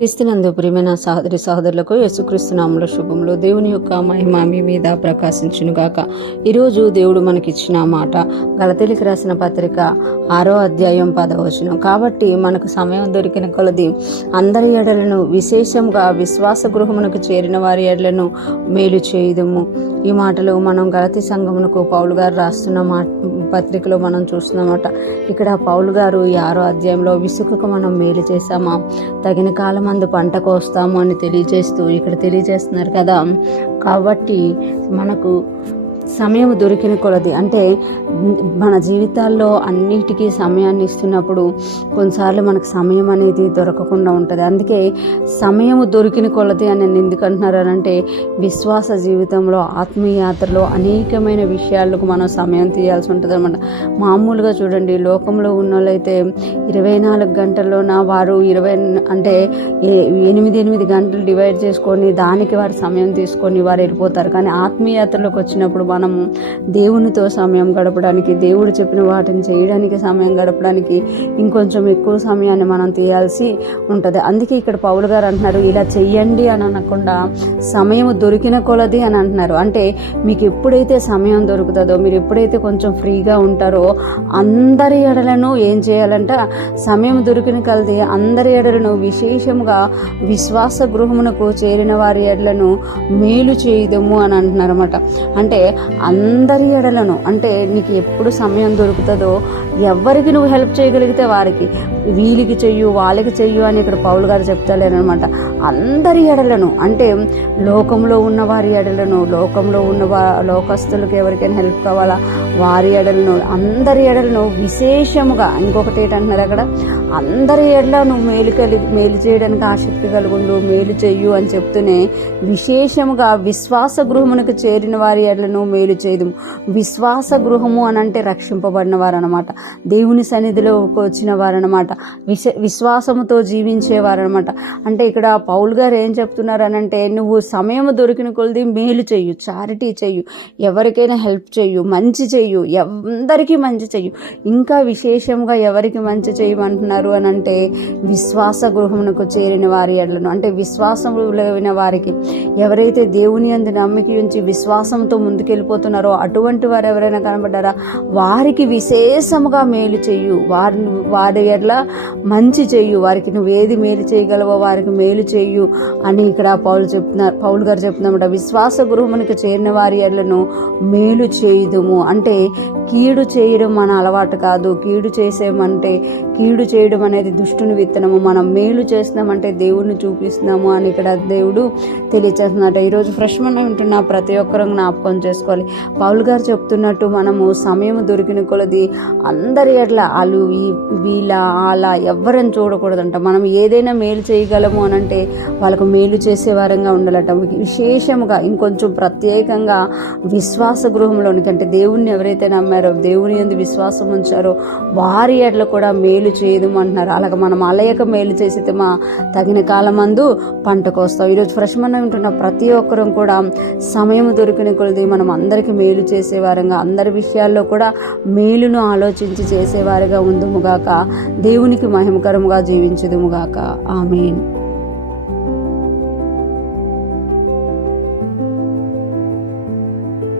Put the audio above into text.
క్రీస్తునందు ప్రియమైన సహోదరి సహోదరులకు యేసుక్రీస్తు నామములో శుభములు. దేవుని యొక్క మహిమ మీ మీద ప్రకాశించును గాక. ఈరోజు దేవుడు మనకిచ్చిన మాట గలతీయులకు రాసిన పత్రిక 6వ అధ్యాయం 10వ వచనం. కాబట్టి మనకు సమయం దొరికిన కొలది అందరి ఎడలను విశేషంగా విశ్వాస గృహమునకు చేరిన వారి ఎడలను మేలు చేయుదుము. ఈ మాటలు మనం గలతీ సంఘమునకు పౌలు గారు రాస్తున్న పత్రికలో మనం చూస్తున్నామట. ఇక్కడ పౌలు గారు ఈ 6వ అధ్యాయంలో విసుకకు మనం మేలు చేశామా, తగిన కాలం మందు పంట కోస్తాము అని తెలియజేస్తూ ఇక్కడ తెలియజేస్తున్నారు కదా. కాబట్టి మనకు సమయం దొరికిన కొలది, అంటే మన జీవితాల్లో అన్నిటికీ సమయాన్ని ఇస్తున్నప్పుడు కొన్నిసార్లు మనకు సమయం అనేది దొరకకుండా ఉంటుంది. అందుకే సమయం దొరికిన కొలది అని ఎందుకు అంటున్నారు అంటే, విశ్వాస జీవితంలో ఆత్మీయాత్రలో అనేకమైన విషయాలకు మనం సమయం తీయాల్సి ఉంటుంది అన్నమాట. మామూలుగా చూడండి, లోకంలో ఉన్న వాళ్ళైతే 24 గంటల్లోన వారు 8 గంటలు డివైడ్ చేసుకొని దానికి వారు సమయం తీసుకొని వారు వెళ్ళిపోతారు. కానీ ఆత్మీయాత్రలోకి వచ్చినప్పుడు మనం దేవునితో సమయం గడపడానికి, దేవుడు చెప్పిన వాటిని చేయడానికి సమయం గడపడానికి ఇంకొంచెం ఎక్కువ సమయాన్ని మనం తీయాల్సి ఉంటుంది. అందుకే ఇక్కడ పౌలు గారు అంటున్నారు, ఇలా చెయ్యండి అని అనకుండా సమయం దొరికిన కొలది అని అంటున్నారు. అంటే మీకు ఎప్పుడైతే సమయం దొరుకుతుందో, మీరు ఎప్పుడైతే కొంచెం ఫ్రీగా ఉంటారో అందరి ఎడలను ఏం చేయాలంట, సమయం దొరికిన కొలది అందరి ఎడలను విశేషంగా విశ్వాస గృహమునకు చేరిన వారి ఎడలను మేలు చేయుదము అని అంటున్నారు అన్నమాట. అంటే అందరి ఎడలను, అంటే నీకు ఎప్పుడు సమయం దొరుకుతుందో ఎవరికి నువ్వు హెల్ప్ చేయగలిగితే వారికి, వీళ్ళకి చెయ్యు వాళ్ళకి చెయ్యు అని ఇక్కడ పౌలు గారు చెప్తలేరనమాట. అందరి ఎడలను, అంటే లోకంలో ఉన్న వారి ఎడలను, లోకంలో ఉన్న లోకస్తులకు ఎవరికైనా హెల్ప్ కావాలా వారి ఎడలను, అందరి ఎడలను విశేషముగా, ఇంకొకటి ఏంటంటున్నారు అక్కడ, అందరి ఎడల నువ్వు మేలు చేయడానికి ఆసక్తి కలుగుండు, మేలు చెయ్యు అని చెప్తూనే విశేషముగా విశ్వాస గృహమునకు చేరిన వారి ఎడలను మేలు చేయదు. విశ్వాస గృహము అని అంటే రక్షింపబడిన వారు అనమాట, దేవుని సన్నిధిలోకి వచ్చిన వారు అనమాట, విశ్వాసముతో జీవించేవారు అనమాట. అంటే ఇక్కడ పౌలు గారు ఏం చెప్తున్నారు అని అంటే, నువ్వు సమయం దొరికిన కొలది మేలు చెయ్యు, చారిటీ చెయ్యు, ఎవరికైనా హెల్ప్ చెయ్యు, మంచి చెయ్యు, అందరికీ మంచి చెయ్యు. ఇంకా విశేషంగా ఎవరికి మంచి చేయమంటున్నారు అని అంటే, విశ్వాస గృహమునకు చేరిన వారి ఎడలను, అంటే విశ్వాసము లేని వారికి, ఎవరైతే దేవుని యందు నమ్మిక ఉంచి విశ్వాసంతో ముందుకెళ్ళిపోతున్నారో అటువంటి వారు ఎవరైనా కనబడ్డారా, వారికి విశేషముగా మేలు చెయ్యు, వారి ఎడల మంచి చెయ్యు, వారికి నువ్వు ఏది మేలు చేయగలవో వారికి మేలు చెయ్యు అని ఇక్కడ పౌలు గారు చెప్తున్నమాట. విశ్వాస గృహమునికి చేరిన వారి ఎడలను మేలు చేయుదుము. అంటే కీడు చేయడం మన అలవాటు కాదు. కీడు చేసేమంటే, కీడు చేయడం అనేది దుష్టుని విత్తనము. మనం మేలు చేస్తున్నామంటే దేవుణ్ణి చూపిస్తున్నాము అని ఇక్కడ దేవుడు తెలియచేస్తున్నట్టు. ఈరోజు ఫ్రెష్ మనం వింటున్న ప్రతి ఒక్కరూ జ్ఞాపకం చేసుకోవాలి. పౌలు గారు చెప్తున్నట్టు మనము సమయం దొరికిన కొలది అందరి ఎట్లా వాళ్ళు వీళ్ళ అలా ఎవరని చూడకూడదంట. మనం ఏదైనా మేలు చేయగలము అని అంటే వాళ్ళకు మేలు చేసే వారంగా ఉండాలట. విశేషంగా ఇంకొంచెం ప్రత్యేకంగా విశ్వాస గృహంలోనికి, అంటే దేవుణ్ణి ఎవరైతే నమ్మారో, దేవుని యందు విశ్వాసం ఉంచారో వారి ఎడల కూడా మేలు చేయదు అంటున్నారు. అలాగ మనం అలయక మేలు చేసితే మా తగిన కాలమందు పంటకు వస్తాం. ఈరోజు ఫ్రెష్ మనం వింటున్న ప్రతి ఒక్కరూ కూడా సమయం దొరికిన కొలది మనం అందరికీ మేలు చేసేవారంగా, అందరి విషయాల్లో కూడా మేలును ఆలోచించి చేసేవారుగా ఉందుముగాక, దేవునికి మహిమకరముగా జీవించుదుముగాక. ఆమేన్.